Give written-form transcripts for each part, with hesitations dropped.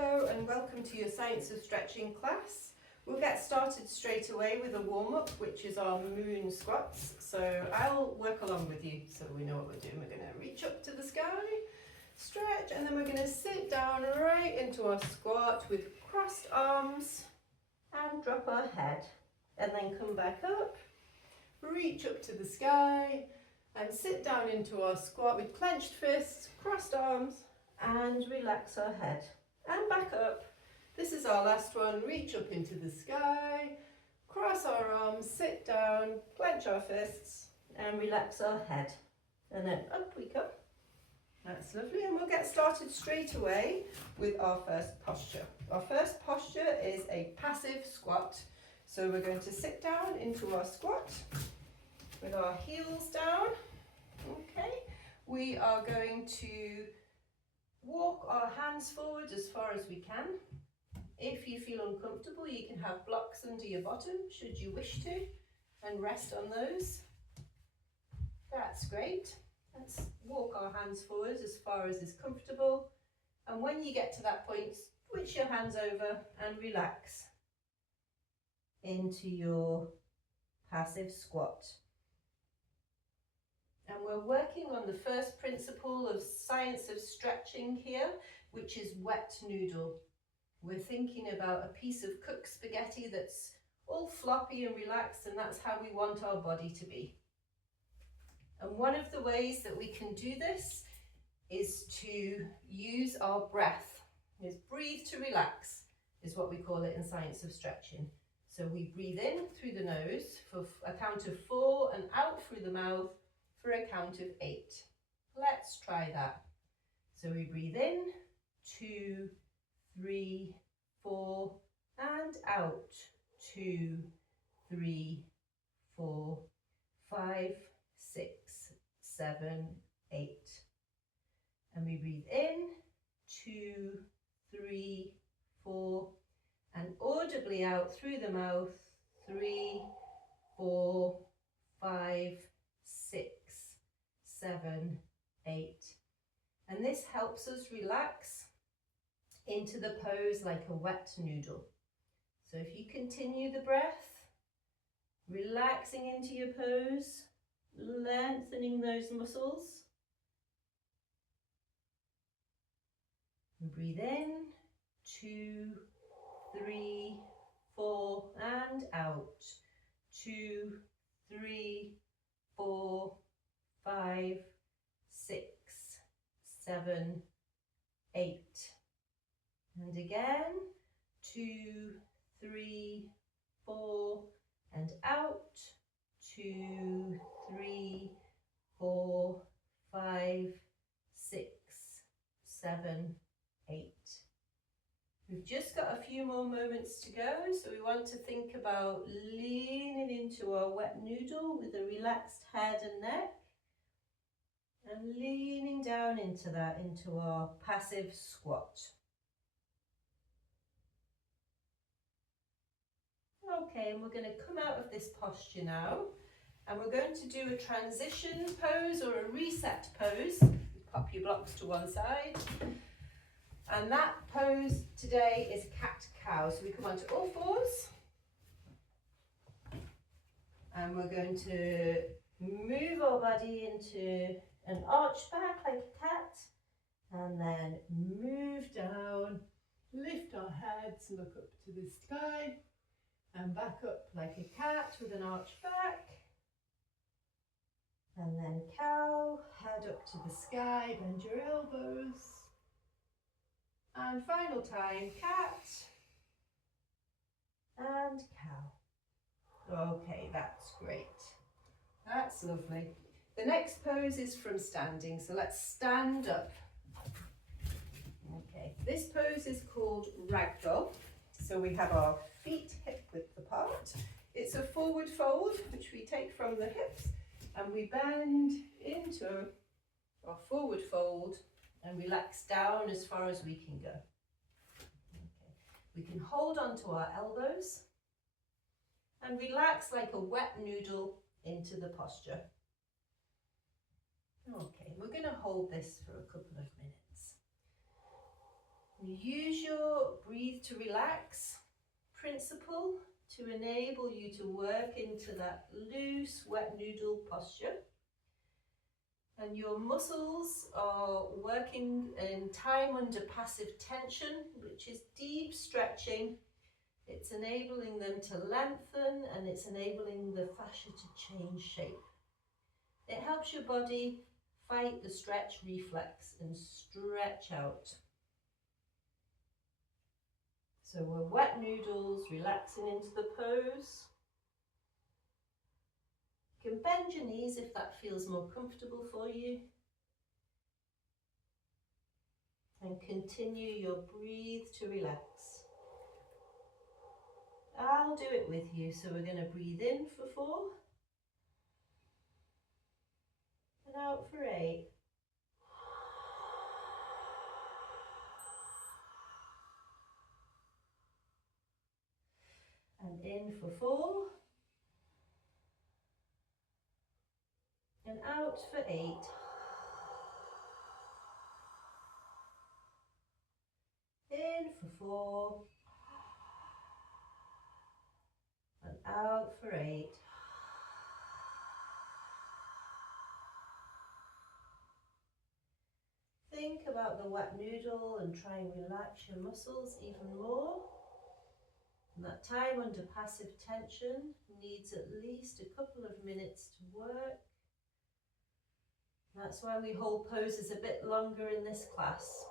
Hello and welcome to your Science of Stretching class. We'll get started straight away with a warm-up, which is our moon squats. So I'll work along with you so we know what we're doing. We're going to reach up to the sky, stretch, and then we're going to sit down right into our squat with crossed arms and drop our head. And then come back up, reach up to the sky and sit down into our squat with clenched fists, crossed arms, and relax our head. And back up. This is our last one. Reach up into the sky, cross our arms, sit down, clench our fists, and relax our head. And then up we come. That's lovely. And we'll get started straight away with our first posture. Our first posture is a passive squat. So we're going to sit down into our squat with our heels down. Okay. We are going to walk our hands forward as far as we can. If you feel uncomfortable, you can have blocks under your bottom, should you wish to, and rest on those. That's great. Let's walk our hands forward as far as is comfortable. And when you get to that point, switch your hands over and relax into your passive squat. And we're working on the first principle of Science of Stretching here, which is wet noodle. We're thinking about a piece of cooked spaghetti that's all floppy and relaxed, and that's how we want our body to be. And one of the ways that we can do this is to use our breath. Is breathe to relax, is what we call it in Science of Stretching. So we breathe in through the nose for a count of 4 and out through the mouth for a count of 8. Let's try that. So we breathe in, 2, 3, 4, and out, 2, 3, 4, 5, 6, 7, 8. And we breathe in, 2, 3, 4, and audibly out through the mouth, 3, 4, 5, 6, 7, 8. And this helps us relax into the pose like a wet noodle. So if you continue the breath, relaxing into your pose, lengthening those muscles. And breathe in, 2, 3, 4, and out, 2, 3, 4, 5, 6, 7, 8. And again, 2, 3, 4, and out, 2, 3, 4, 5, 6, 7, 8. We've just got a few more moments to go, so we want to think about leaning into our wet noodle with a relaxed head and neck, and leaning down into that, into our passive squat. Okay, and we're going to come out of this posture now, and we're going to do a transition pose or a reset pose. Pop your blocks to one side. And that pose today is cat-cow. So we come onto all fours. And we're going to move our body into an arch back like a cat. And then move down, lift our heads, look up to the sky. And back up like a cat with an arch back. And then cow, head up to the sky, bend your elbows. And final time, cat and cow. Okay, that's great. That's lovely. The next pose is from standing, so let's stand up. Okay, this pose is called ragdoll. So we have our feet hip width apart. It's a forward fold, which we take from the hips, and we bend into our forward fold and relax down as far as we can go. Okay. We can hold onto our elbows and relax like a wet noodle into the posture. Okay, we're going to hold this for a couple of minutes. Use your breathe to relax principle to enable you to work into that loose wet noodle posture. And your muscles are working in time under passive tension, which is deep stretching. It's enabling them to lengthen and it's enabling the fascia to change shape. It helps your body fight the stretch reflex and stretch out. So we're wet noodles, relaxing into the pose. You can bend your knees if that feels more comfortable for you. And continue your breathe to relax. I'll do it with you. So we're going to breathe in for 4. And out for 8. And in for 4. And out for 8. In for 4. And out for 8. Think about the wet noodle and try and relax your muscles even more. And that time under passive tension needs at least a couple of minutes to work. That's why we hold poses a bit longer in this class.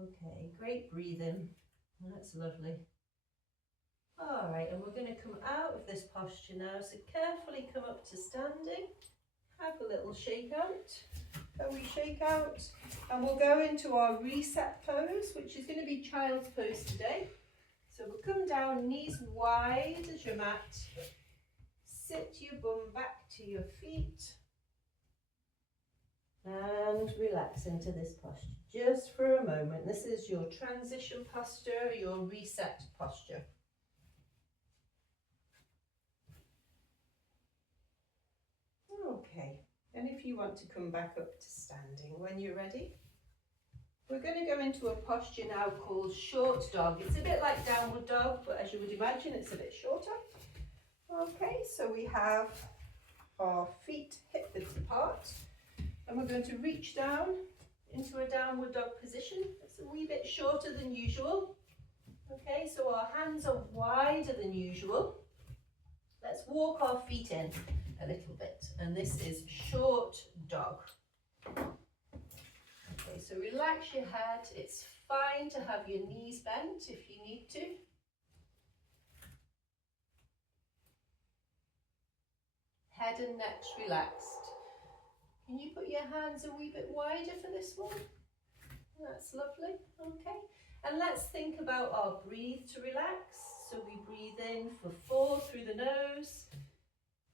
Okay, great breathing. That's lovely. All right, and we're going to come out of this posture now. So carefully come up to standing. Have a little shake out. And we shake out and we'll go into our reset pose, which is going to be child's pose today. So we'll come down, knees wide as your mat. Sit your bum back to your feet. And relax into this posture just for a moment. This is your transition posture, your reset posture. Okay, and if you want to come back up to standing when you're ready, we're going to go into a posture now called short dog. It's a bit like downward dog, but as you would imagine, it's a bit shorter. Okay, so we have our feet hip width apart, and we're going to reach down into a downward dog position. It's a wee bit shorter than usual. Okay, so our hands are wider than usual. Let's walk our feet in a little bit, and this is short dog. Okay, so relax your head. It's fine to have your knees bent if you need to. Head and neck's relaxed. Can you put your hands a wee bit wider for this one? That's lovely. Okay, and let's think about our breathe to relax. So we breathe in for 4 through the nose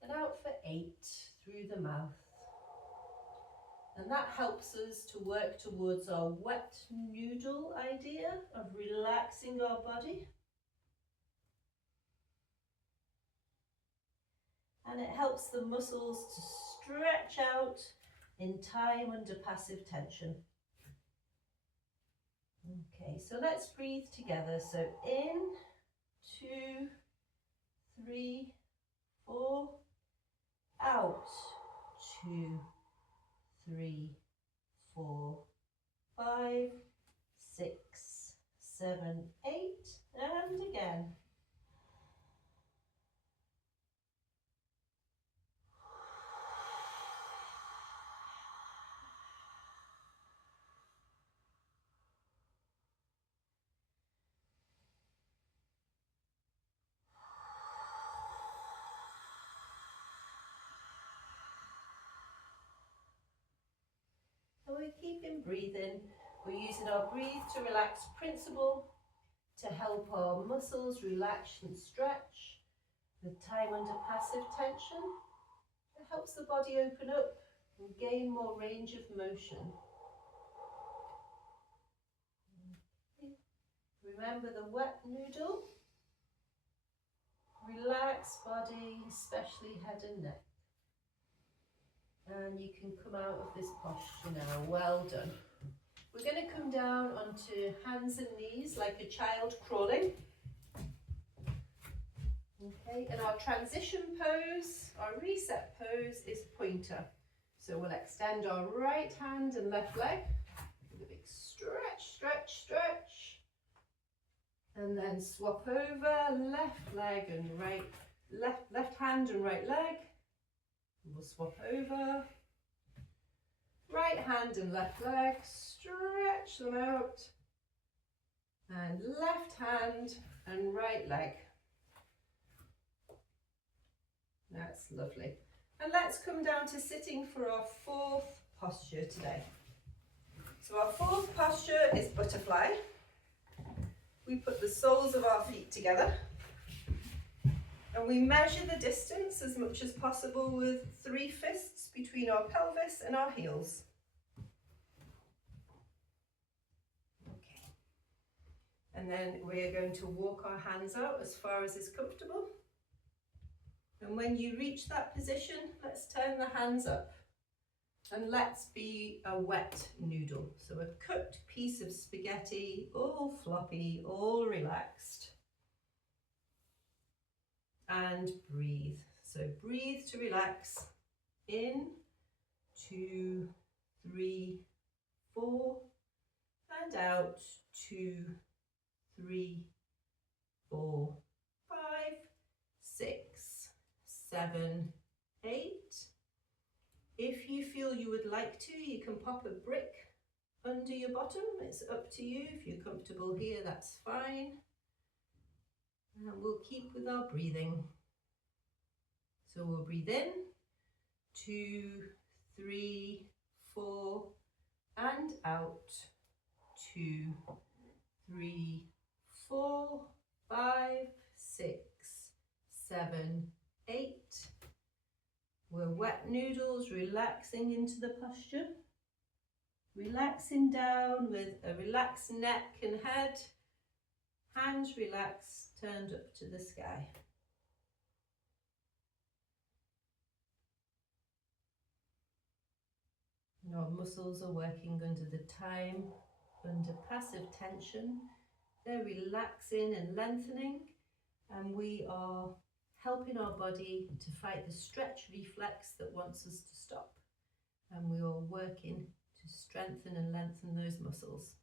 and out for 8 through the mouth. And that helps us to work towards our wet noodle idea of relaxing our body. And it helps the muscles to stretch out in time under passive tension. Okay, so let's breathe together. So in, 2, 3, 4, out, 2, 3, 4, 5, 6, 7, 8, and again. We're keeping breathing. We're using our breathe to relax principle to help our muscles relax and stretch with time under passive tension. It helps the body open up and gain more range of motion. Remember the wet noodle. Relax body, especially head and neck. And you can come out of this posture now. Well done. We're going to come down onto hands and knees like a child crawling. Okay, and our transition pose, our reset pose is pointer. So we'll extend our right hand and left leg with a big stretch, stretch, stretch. And then swap over, left leg and right, left hand and right leg. We'll swap over, right hand and left leg, stretch them out. And left hand and right leg. That's lovely. And let's come down to sitting for our fourth posture today. So our fourth posture is butterfly. We put the soles of our feet together and we measure the distance as much as possible with 3 fists between our pelvis and our heels. Okay. And then we're going to walk our hands out as far as is comfortable. And when you reach that position, let's turn the hands up and let's be a wet noodle. So a cooked piece of spaghetti, all floppy, all relaxed. And breathe. So breathe to relax. In, 2, 3, 4, and out, 2, 3, 4, 5, 6, 7, 8. If you feel you would like to, you can pop a brick under your bottom. It's up to you. If you're comfortable here, that's fine. And we'll keep with our breathing. So we'll breathe in, 2, 3, 4, and out, 2, 3, 4, 5, 6, 7, 8. We're wet noodles, relaxing into the posture. Relaxing down with a relaxed neck and head. Hands relaxed, turned up to the sky. And our muscles are working under the time, under passive tension. They're relaxing and lengthening, and we are helping our body to fight the stretch reflex that wants us to stop. And we are working to strengthen and lengthen those muscles.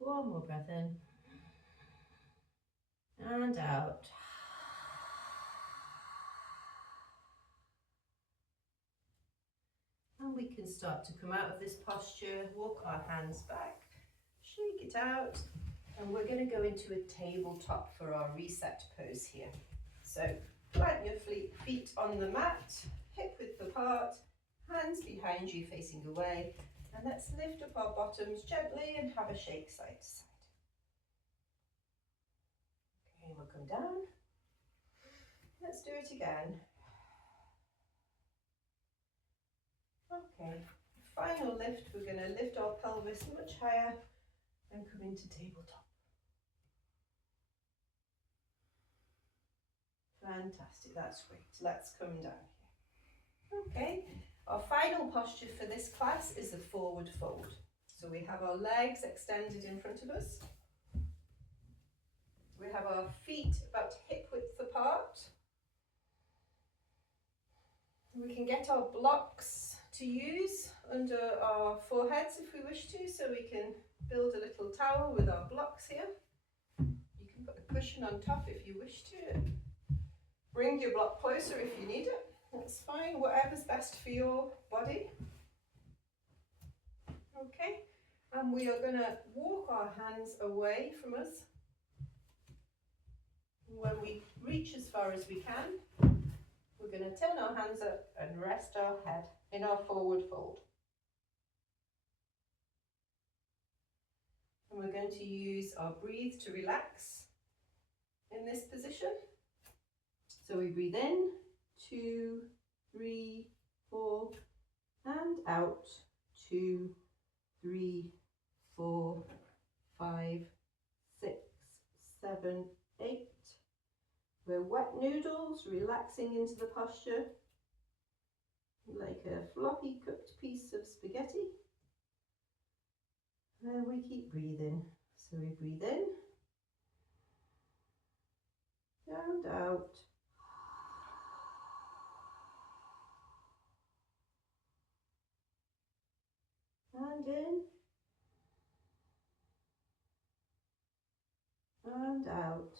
One more breath in and out. And we can start to come out of this posture, walk our hands back, shake it out, and we're going to go into a tabletop for our reset pose here. So plant your feet on the mat, hip width apart, hands behind you facing away, and let's lift up our bottoms gently and have a shake side to side. Okay, we'll come down. Let's do it again. Okay, final lift, we're going to lift our pelvis much higher and come into tabletop. Fantastic, that's great. Let's come down here. Okay, our final posture for this class is a forward fold. So we have our legs extended in front of us. We have our feet about hip width apart. We can get our blocks to use under our foreheads if we wish to, so we can build a little tower with our blocks here. You can put a cushion on top if you wish to. Bring your block closer if you need it. That's fine, whatever's best for your body. Okay, and we are going to walk our hands away from us. When we reach as far as we can, we're going to turn our hands up and rest our head in our forward fold. And we're going to use our breathe to relax in this position. So we breathe in, 2, 3, 4, and out, 2, 3, 4, 5, 6, 7, 8. We're wet noodles, relaxing into the posture like a floppy cooked piece of spaghetti. And we keep breathing. So we breathe in and out. And in and out.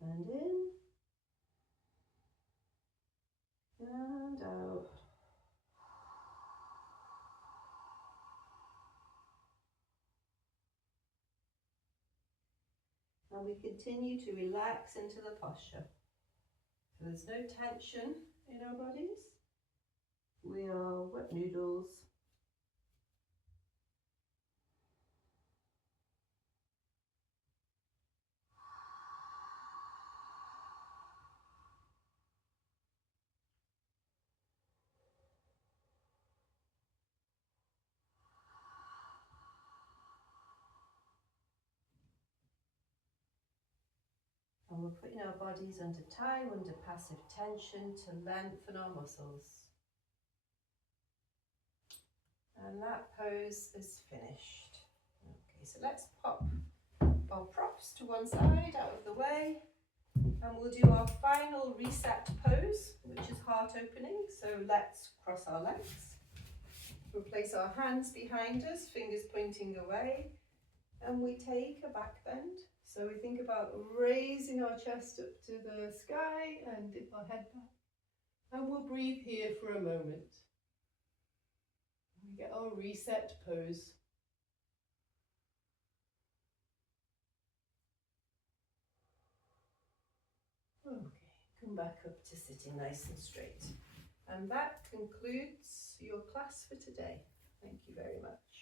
And in and out. And we continue to relax into the posture. So there's no tension in our bodies. We are wet noodles. And we're putting our bodies under time, under passive tension to lengthen our muscles. And that pose is finished. Okay, so let's pop our props to one side, out of the way, and we'll do our final reset pose, which is heart opening. So let's cross our legs. We'll place our hands behind us, fingers pointing away, and we take a back bend. So we think about raising our chest up to the sky and dip our head back. And we'll breathe here for a moment. We get our reset pose. Okay, come back up to sitting nice and straight. And that concludes your class for today. Thank you very much.